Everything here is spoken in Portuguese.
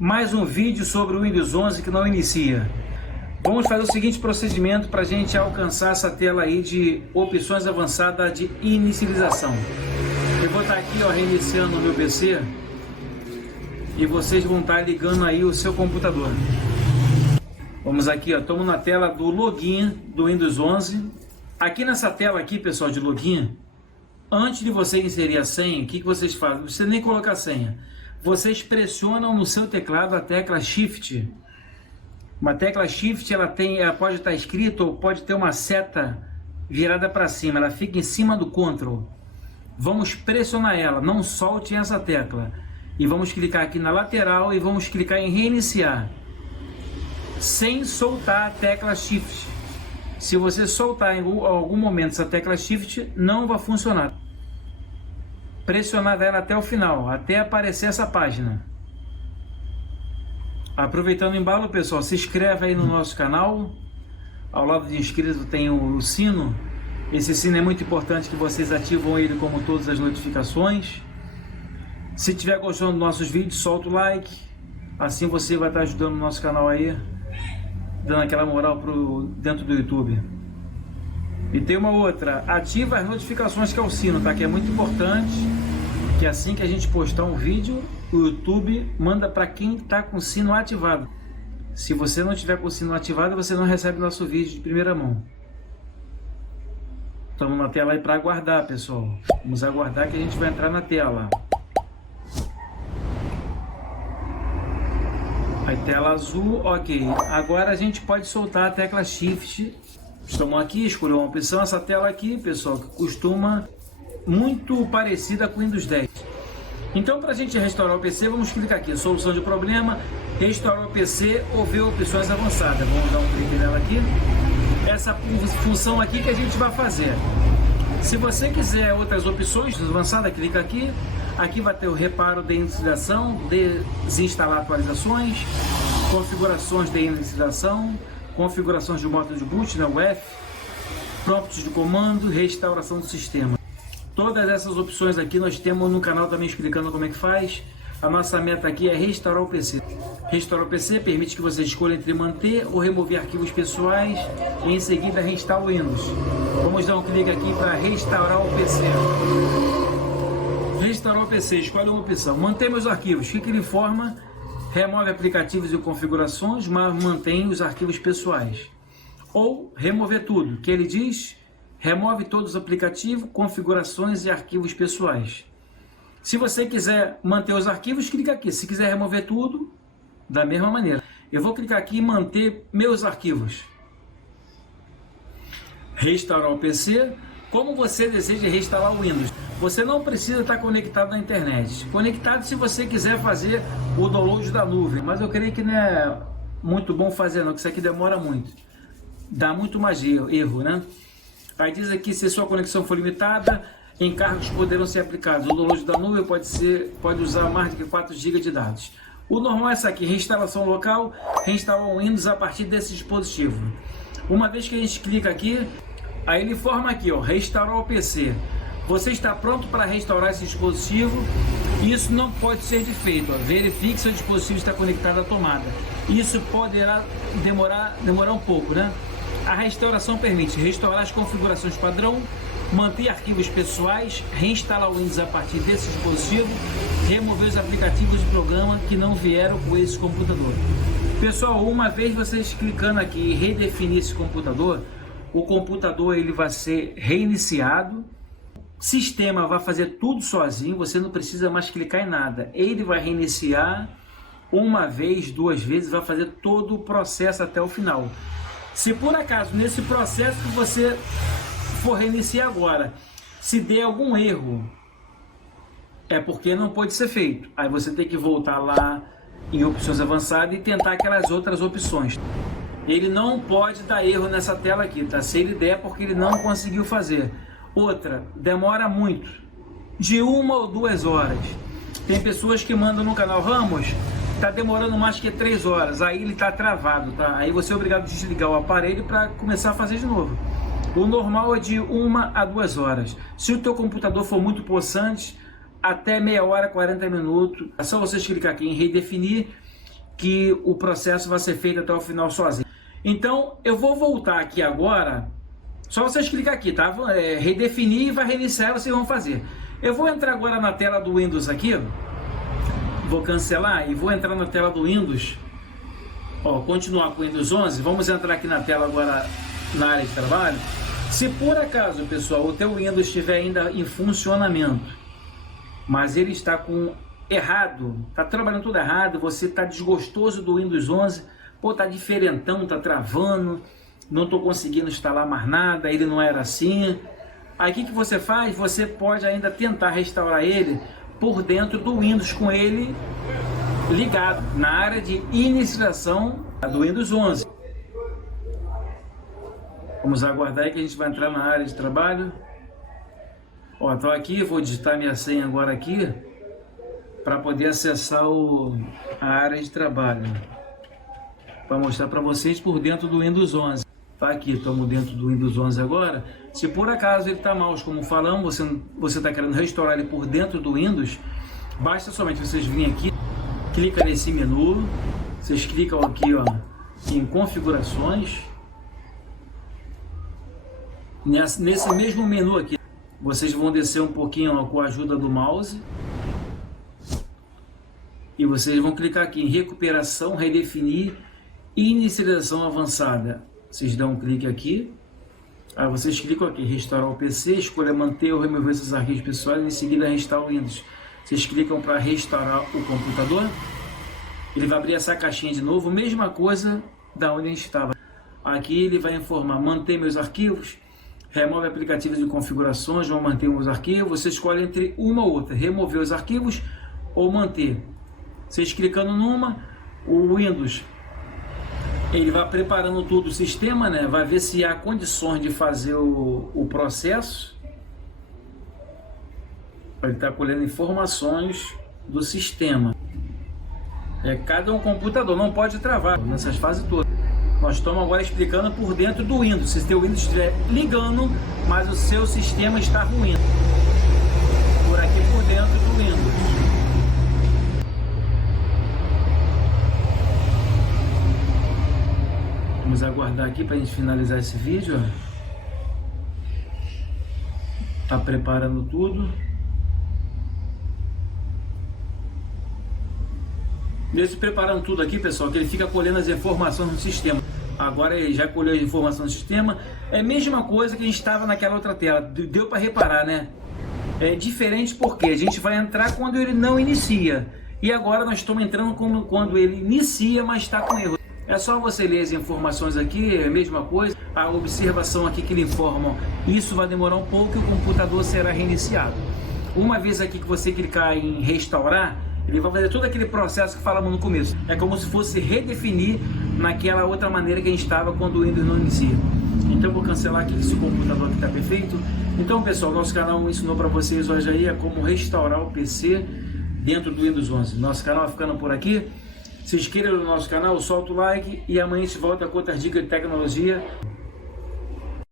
Mais um vídeo sobre o Windows 11 que não inicia. Vamos fazer o seguinte procedimento para a gente alcançar essa tela aí de opções avançadas de inicialização. Eu vou estar aqui reiniciando o meu PC e vocês vão estar ligando aí o seu computador. Vamos aqui, estamos na tela do login do Windows 11. Aqui nessa tela aqui, pessoal, de login, antes de você inserir a senha, o que vocês fazem? Não precisa nem colocar a senha. Vocês pressionam no seu teclado a tecla Shift. Uma tecla Shift, ela pode estar escrita ou pode ter uma seta virada para cima. Ela fica em cima do Ctrl. Vamos pressionar ela, não solte essa tecla. E vamos clicar aqui na lateral e vamos clicar em reiniciar. Sem soltar a tecla Shift. Se você soltar em algum momento essa tecla Shift, não vai funcionar. Pressionar ela até o final, até aparecer essa página. Aproveitando o embalo, pessoal, se inscreve aí no nosso canal. Ao lado de inscrito tem o sino. Esse sino é muito importante que vocês ativam ele como todas as notificações. Se estiver gostando dos nossos vídeos, solta o like. Assim você vai estar ajudando o nosso canal aí, dando aquela moral dentro do YouTube. E tem uma outra, ativa as notificações, que é o sino, tá? Que é muito importante, que assim que a gente postar um vídeo, o YouTube manda para quem está com o sino ativado. Se você não tiver com o sino ativado, você não recebe nosso vídeo de primeira mão. Estamos na tela aí para aguardar, pessoal. Vamos aguardar que a gente vai entrar na tela. Aí tela azul, ok. Agora a gente pode soltar a tecla Shift. Estamos aqui, escolher uma opção. Essa tela aqui, pessoal, que costuma muito parecida com o Windows 10. Então, para a gente restaurar o PC, vamos clicar aqui, solução de problema, restaurar o PC ou ver opções avançadas. Vamos dar um clique nela aqui. Essa função aqui que a gente vai fazer. Se você quiser outras opções avançadas, clica aqui. Aqui vai ter o reparo de inicialização, desinstalar atualizações, configurações de inicialização, configurações de modo de boot, UEFI, prompts de comando, restauração do sistema. Todas essas opções aqui nós temos no canal também explicando como é que faz. A nossa meta aqui é restaurar o PC. Restaurar o PC permite que você escolha entre manter ou remover arquivos pessoais e em seguida reinstalar o Windows. Vamos dar um clique aqui para restaurar o PC. Restaurar o PC, escolhe uma opção. Manter meus arquivos, o que ele informa? Remove aplicativos e configurações, mas mantém os arquivos pessoais. Ou remover tudo, que ele diz, remove todos os aplicativos, configurações e arquivos pessoais. Se você quiser manter os arquivos, clica aqui. Se quiser remover tudo, da mesma maneira. Eu vou clicar aqui em manter meus arquivos. Restaurar o PC. Como você deseja restaurar o Windows? Você não precisa estar conectado na internet. Conectado se você quiser fazer o download da nuvem. Mas eu creio que não é muito bom fazer não, que isso aqui demora muito. Dá muito mais erro, né? Aí diz aqui, se sua conexão for limitada, encargos poderão ser aplicados. O download da nuvem pode usar mais de 4 GB de dados. O normal é essa aqui, reinstalação local, reinstalar o Windows a partir desse dispositivo. Uma vez que a gente clica aqui, aí ele informa aqui, restaurar o PC. Você está pronto para restaurar esse dispositivo? Isso não pode ser de feito. Verifique se seu dispositivo está conectado à tomada. Isso poderá demorar um pouco, né? A restauração permite restaurar as configurações padrão, manter arquivos pessoais, reinstalar o Windows a partir desse dispositivo, remover os aplicativos de programa que não vieram com esse computador. Pessoal, uma vez vocês clicando aqui em redefinir esse computador, o computador ele vai ser reiniciado, o sistema vai fazer tudo sozinho, você não precisa mais clicar em nada. Ele vai reiniciar uma vez, 2 vezes, vai fazer todo o processo até o final. Se por acaso nesse processo que você for reiniciar agora, se der algum erro, é porque não pode ser feito. Aí você tem que voltar lá em opções avançadas e tentar aquelas outras opções. Ele não pode dar erro nessa tela aqui, tá? Se ele der, é porque ele não conseguiu fazer. Outra, demora muito, de 1 ou 2 horas. Tem pessoas que mandam no canal, Ramos, tá demorando mais que 3 horas, aí ele tá travado, tá? Aí você é obrigado a desligar o aparelho para começar a fazer de novo. O normal é de 1 a 2 horas. Se o teu computador for muito possante, até meia hora, 40 minutos. É só vocês clicar aqui em redefinir que o processo vai ser feito até o final sozinho. Então, eu vou voltar aqui agora, só vocês clicar aqui, tá? Redefinir e vai reiniciar, vocês vão fazer. Eu vou entrar agora na tela do Windows aqui, vou cancelar e vou entrar na tela do Windows, ó, continuar com o Windows 11, vamos entrar aqui na tela agora na área de trabalho. Se por acaso, pessoal, o teu Windows estiver ainda em funcionamento, mas ele está com errado, está trabalhando tudo errado, você está desgostoso do Windows 11, pô, tá diferentão, tá travando, não estou conseguindo instalar mais nada, ele não era assim. Aí o que você faz? Você pode ainda tentar restaurar ele por dentro do Windows, com ele ligado na área de inicialização do Windows 11. Vamos aguardar aí que a gente vai entrar na área de trabalho. Ó, tô aqui, vou digitar minha senha agora aqui para poder acessar a área de trabalho, para mostrar para vocês por dentro do Windows 11. Tá aqui, estamos dentro do Windows 11 agora. Se por acaso ele está mal, como falamos, você está querendo restaurar ele por dentro do Windows, basta somente vocês virem aqui, clica nesse menu, vocês clicam aqui, ó, em configurações. Nesse mesmo menu aqui, vocês vão descer um pouquinho, ó, com a ajuda do mouse. E vocês vão clicar aqui em recuperação, redefinir e inicialização avançada. Vocês dão um clique aqui. Aí vocês clicam aqui, restaurar o PC, escolha manter ou remover esses arquivos pessoais, em seguida restaurar o Windows. Vocês clicam para restaurar o computador. Ele vai abrir essa caixinha de novo, mesma coisa da onde a gente estava. Aqui ele vai informar, manter meus arquivos, remove aplicativos de configurações, vão manter os arquivos. Você escolhe entre uma ou outra, remover os arquivos ou manter. Vocês clicando numa, o Windows, ele vai preparando todo o sistema, né? Vai ver se há condições de fazer o processo. Ele está colhendo informações do sistema. Cada um computador, não pode travar nessas fases todas. Nós estamos agora explicando por dentro do Windows. Se o seu Windows estiver ligando, mas o seu sistema está ruim. Por aqui por dentro do Windows. Vamos aguardar aqui para a gente finalizar esse vídeo. Está preparando tudo. Nesse preparando tudo aqui, pessoal, que ele fica colhendo as informações no sistema. Agora ele já colheu as informações no sistema. É a mesma coisa que a gente estava naquela outra tela. Deu para reparar, né? É diferente porque a gente vai entrar quando ele não inicia. E agora nós estamos entrando quando ele inicia, mas está com erro. É só você ler as informações aqui, é a mesma coisa. A observação aqui que ele informa, isso vai demorar um pouco e o computador será reiniciado. Uma vez aqui que você clicar em restaurar, ele vai fazer todo aquele processo que falamos no começo. É como se fosse redefinir naquela outra maneira que a gente estava quando o Windows não inicia. Então vou cancelar aqui esse computador que está perfeito. Então, pessoal, nosso canal ensinou para vocês hoje aí como restaurar o PC dentro do Windows 11. Nosso canal vai ficando por aqui. Se inscreva no nosso canal, solta o like e amanhã a gente volta com outras dicas de tecnologia.